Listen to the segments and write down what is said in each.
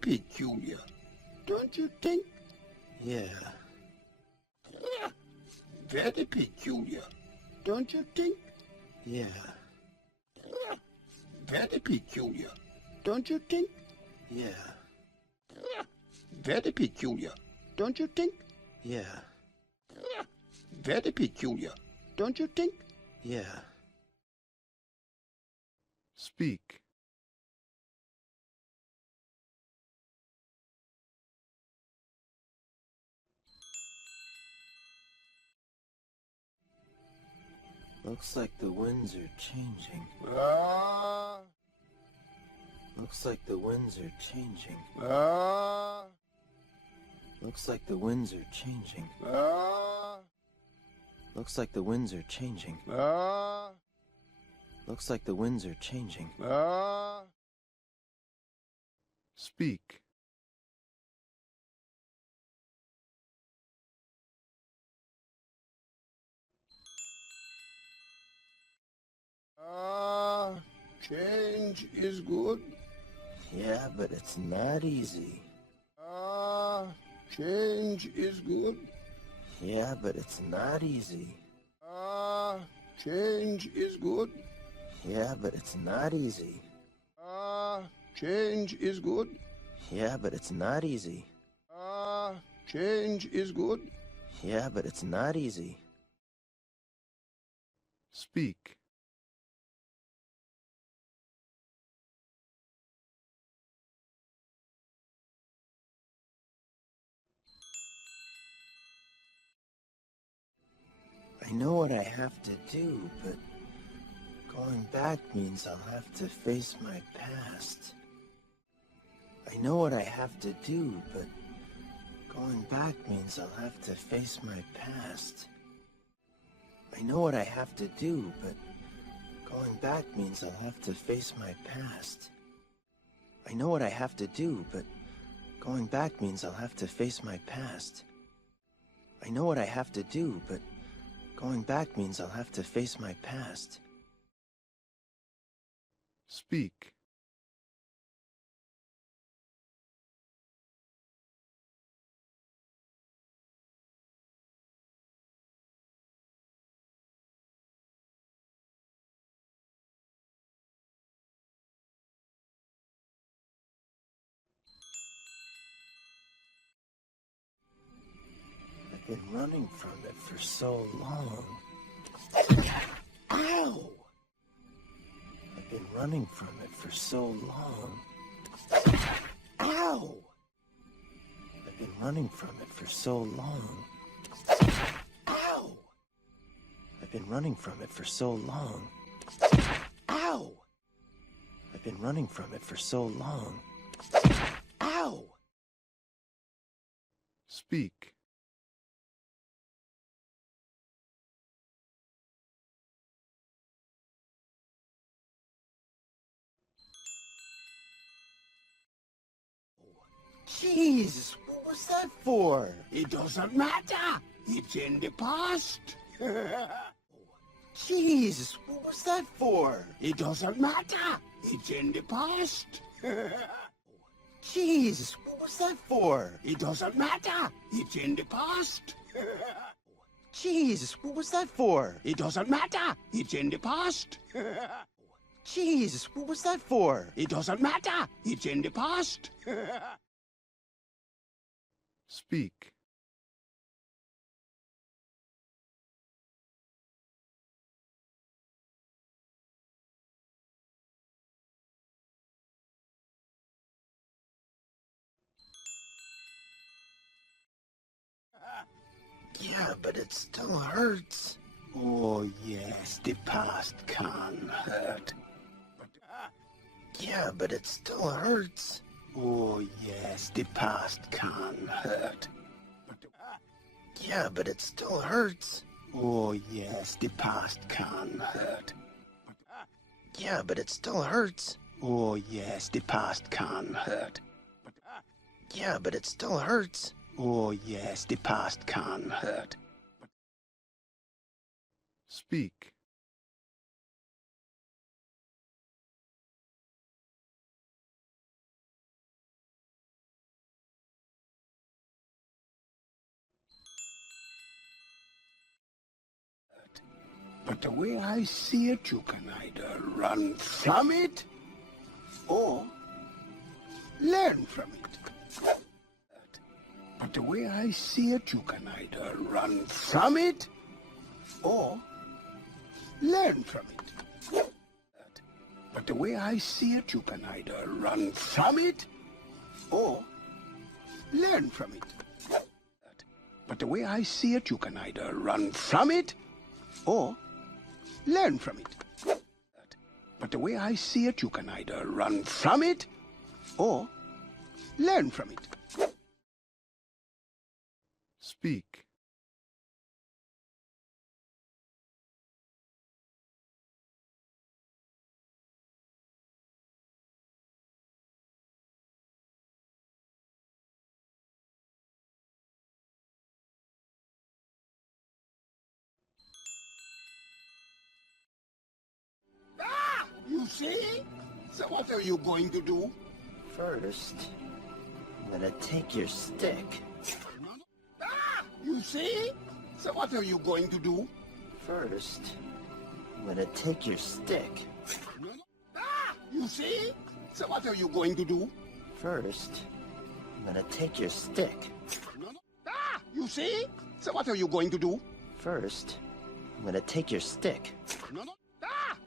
peculiar, don't you think? Yeah. Very peculiar, don't you think? Yeah. Very peculiar, don't you think? Yeah. Very peculiar, don't you think? Yeah. Very peculiar, don't you think? Yeah. Speak. Looks like the winds are changing. Ah, Looks like the winds are changing. ah, Looks like the winds are changing. ah, Looks like the winds are changing. ah, Looks like the winds are changing. ah. Speak. Change is good. Yeah, but it's not easy. Change is good. Yeah, but it's not easy. Change is good. Yeah, but it's not easy. Change is good. Yeah, but it's not easy. Change is good. Yeah, but it's not easy. Speak. I know what I have to do, but going back means I'll have to face my past. I know what I have to do, but going back means I'll have to face my past. I know what I have to do, but going back means I'll have to face my past. I know what I have to do, but going back means I'll have to face my past. I know what I have to do, but going back means I'll have to face my past. Speak. I've been running from it for so long. Ow! I've been running from it for so long. Ow! I've been running from it for so long. Ow! I've been running from it for so long. Ow! I've been running from it for so long. Ow! Speak. Jeez, what was that for? It doesn't matter. It's in the past. Jeez, what was that for? It doesn't matter. It's in the past. Jeez, what was that for? It doesn't matter. It's in the past. Jeez, what was that for? It doesn't matter. It's in the past. Jeez, what was that for? It doesn't matter. It's in the past. Speak. Yeah, but it still hurts. Oh, yes, the past can hurt. Yeah, but it still hurts. Oh, yes, the past can hurt. Yeah, but it still hurts. Oh, yes, the past can hurt. Yeah, but it still hurts. Oh, yes, the past can hurt. Yeah, but it still hurts. Oh, yes, the past can hurt. Speak. But the way I see it, you can either run from it or learn from it. But the way I see it, you can either run from it or learn from it. But the way I see it, you can either run from it or learn from it. But the way I see it, you can either run from it or learn from it. But the way I see it, you can either run from it or learn from it. Speak. You see? So what are you going to do? First, I'm gonna take your stick. You see? So what are you going to do? First, I'm gonna take your stick. You see? So what are you going to do? First, I'm gonna take your stick. You see? So what are you going to do? First, I'm gonna take your stick.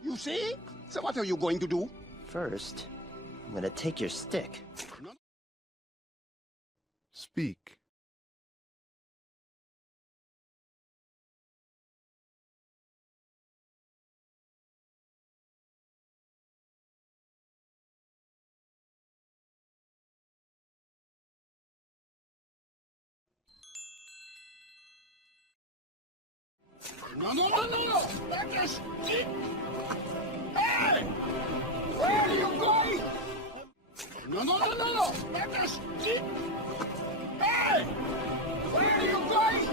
You see? So what are you going to do? First, I'm gonna take your stick. Speak. No. Let us stick. Hey! Where are you going? No. Let us stick. Hey! Where are you going?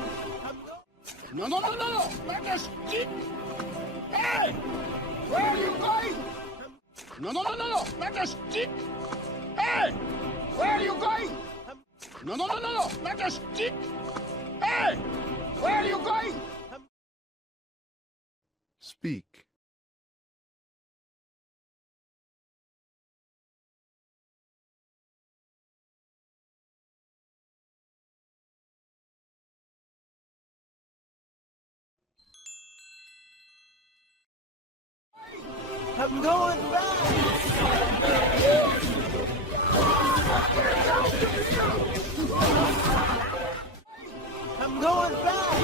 No. Let us stick. Hey! Where are you going? No. Let us stick. Hey! Where are you going? No. Let us stick. Hey! Where are you going? Speak. I'm going back! I'm going back!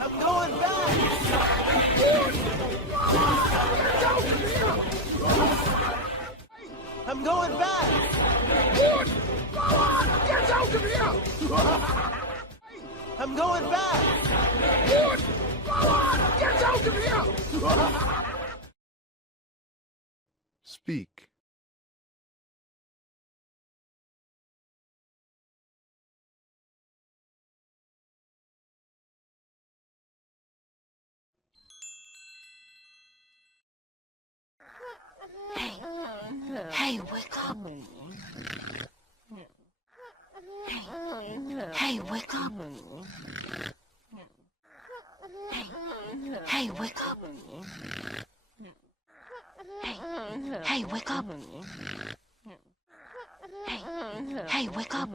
I'm going back! I'm going back! Get out of here! I'm going back! Get out of here! Speak. Hey, wake up. Hey, wake up. Hey, wake up. Hey, wake up. Hey, wake up.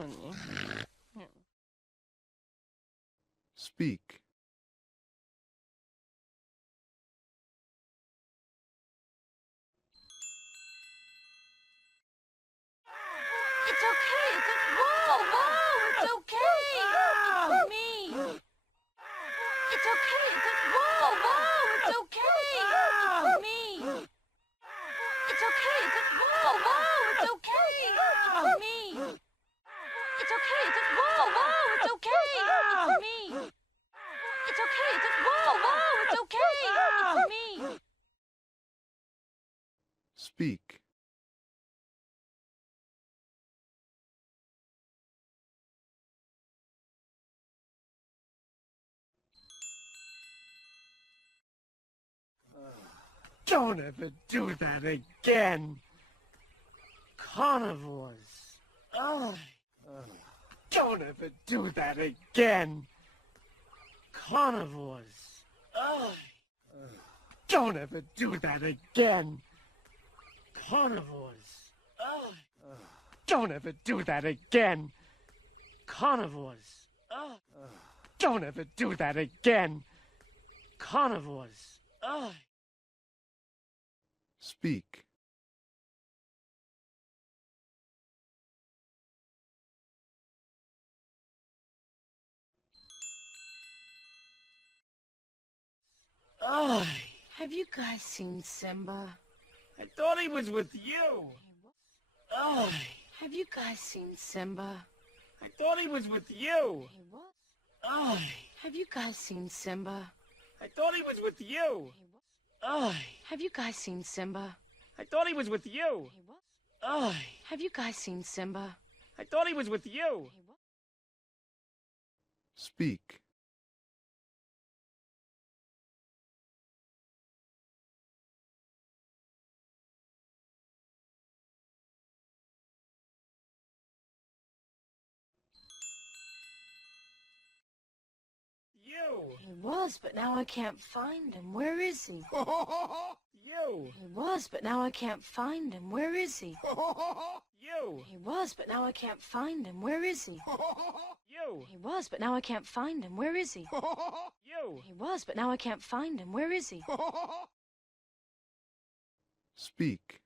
Speak. It's okay. It's okay. It's me. It's okay. It's okay. It's me. It's okay. It's okay. It's me. It's okay. It's okay. It's me. It's okay. It's okay. It's me. Speak. Don't ever do that again. Carnivores. Ugh. Don't ever do that again. Carnivores. Don't ever do that again. Carnivores. Don't ever do that again. Carnivores. Don't ever do that again. Carnivores. Speak. Have you guys seen Simba? I thought he was with you. Have you guys seen Simba? I thought he was with you. He was. Have you guys seen Simba? I thought he was with you. He was. Have you guys seen Simba? I thought he was with you. He was. Have you guys seen Simba? I thought he was with you. He was. Speak. You. He was, but now I can't find him. Where is he? You. He was, but now I can't find him. Where is he? You. He was, but now I can't find him. Where is he? You. He was, but now I can't find him. Where is he? You. He was, but now I can't find him. Where is he? Speak.